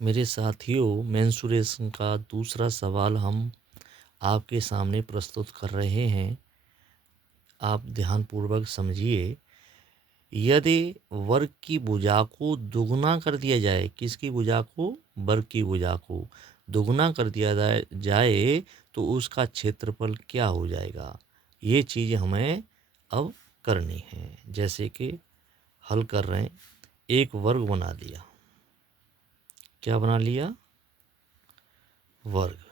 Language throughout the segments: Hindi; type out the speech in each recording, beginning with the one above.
मेरे साथियों, मेंसुरेशन का दूसरा सवाल हम आपके सामने प्रस्तुत कर रहे हैं। आप ध्यानपूर्वक समझिए। यदि वर्ग की भुजा को दुगना कर दिया जाए, किसकी भुजा को? वर्ग की भुजा को दुगना कर दिया जाए तो उसका क्षेत्रफल क्या हो जाएगा? ये चीज़ हमें अब करनी है। जैसे कि हल कर रहे हैं, एक वर्ग बना लिया। क्या बना लिया? वर्ग।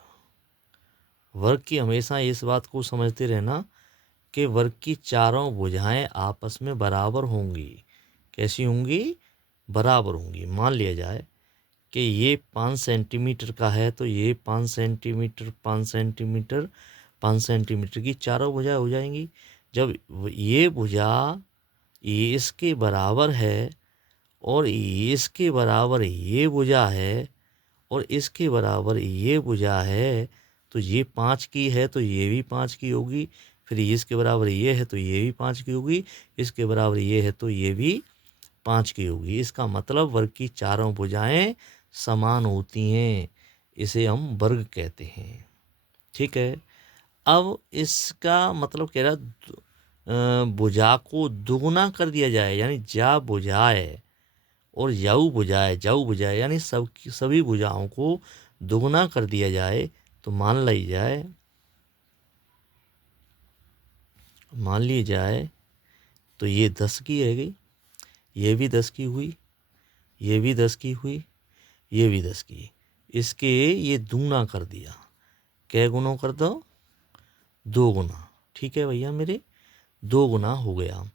वर्ग की हमेशा इस बात को समझते रहना कि वर्ग की चारों भुजाएं आपस में बराबर होंगी। कैसी होंगी? बराबर होंगी। मान लिया जाए कि ये 5 सेंटीमीटर का है तो ये 5 सेंटीमीटर, 5 सेंटीमीटर, 5 सेंटीमीटर की चारों भुजाएं हो जाएंगी। जब ये भुजा ये इसके बराबर है और इसके बराबर ये भुजा है और इसके बराबर ये भुजा है, तो ये 5 की है तो ये भी 5 की होगी। फिर इसके बराबर ये है तो ये भी 5 की होगी। इसके बराबर ये है तो ये भी 5 की होगी। इसका मतलब वर्ग की चारों भुजाएं समान होती हैं। इसे हम वर्ग कहते हैं। ठीक है। अब इसका मतलब कह रहा भुजा को दुगुना कर दिया जाए, यानी जा भुजाए और जाऊ भुजाए, यानी सभी भुजाओं को दुगना कर दिया जाए तो मान ली जाए तो ये 10 की है गई, ये भी 10 की हुई, ये भी 10 की हुई, ये भी 10 की। इसके ये दूना कर दिया। कै गुना कर दो? 2 गुना। ठीक है भैया मेरे, 2 गुना हो गया।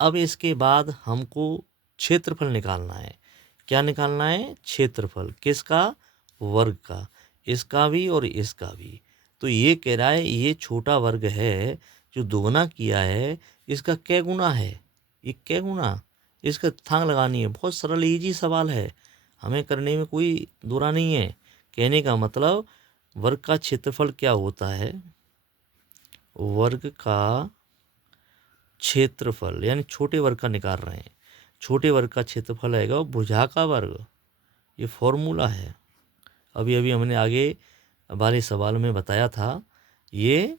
अब इसके बाद हमको क्षेत्रफल निकालना है। क्या निकालना है? क्षेत्रफल। किसका? वर्ग का। इसका भी और इसका भी। तो ये कह रहा है ये छोटा वर्ग है जो दोगुना किया है, इसका कै गुना है? ये कै गुना? इसका थांग लगानी है। बहुत सरल इजी सवाल है, हमें करने में कोई दुरा नहीं है। कहने का मतलब वर्ग का क्षेत्रफल क्या होता है? वर्ग का क्षेत्रफल, यानी छोटे वर्ग का निकाल रहे हैं। छोटे वर्ग का क्षेत्रफल आएगा वो भुजा का वर्ग। ये फॉर्मूला है, अभी अभी हमने आगे वाले सवाल में बताया था। ये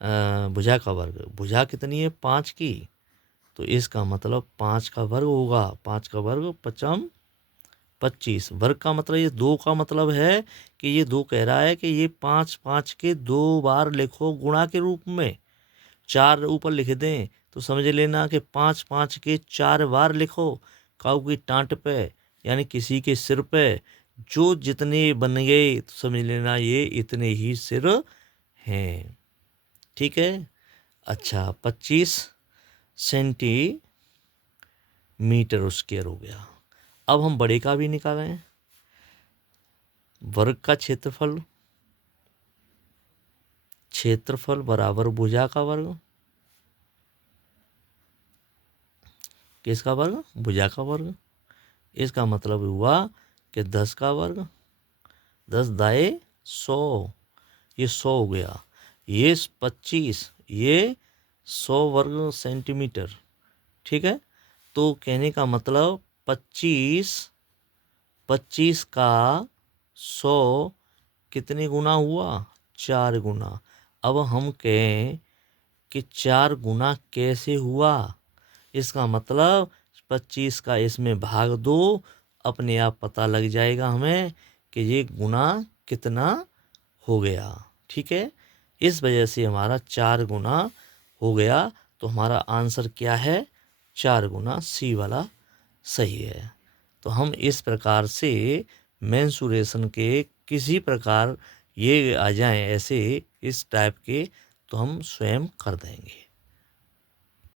भुजा का वर्ग। भुजा कितनी है? 5 की। तो इसका मतलब 5 का वर्ग होगा। 5 का वर्ग पचम 25। वर्ग का मतलब ये 2 का मतलब है कि ये 2 कह रहा है कि ये 5 5 के 2 बार लिखो गुणा के रूप में। 4 ऊपर लिख दें तो समझ लेना कि 5 5 के 4 बार लिखो। काऊ की टांट पे, यानी किसी के सिर पे जो जितने बन गए तो समझ लेना ये इतने ही सिर हैं। ठीक है। अच्छा, 25 सेंटीमीटर स्क्वायर हो गया। अब हम बड़े का भी निकालें। वर्ग का क्षेत्रफल बराबर भुजा का वर्ग। किसका वर्ग? भुजा का वर्ग। इसका मतलब हुआ कि 10 का वर्ग। 10 दाए 100, ये 100 हो गया। ये 25, ये 100 वर्ग सेंटीमीटर। ठीक है। तो कहने का मतलब 25 25 का 100 कितने गुना हुआ? 4 गुना। अब हम कहें कि 4 गुना कैसे हुआ? इसका मतलब 25 का इसमें भाग दो, अपने आप पता लग जाएगा हमें कि ये गुना कितना हो गया। ठीक है। इस वजह से हमारा 4 गुना हो गया। तो हमारा आंसर क्या है? 4 गुना। सी वाला सही है। तो हम इस प्रकार से मेंसुरेशन के किसी प्रकार ये आ जाएं ऐसे इस टाइप के, तो हम स्वयं कर देंगे।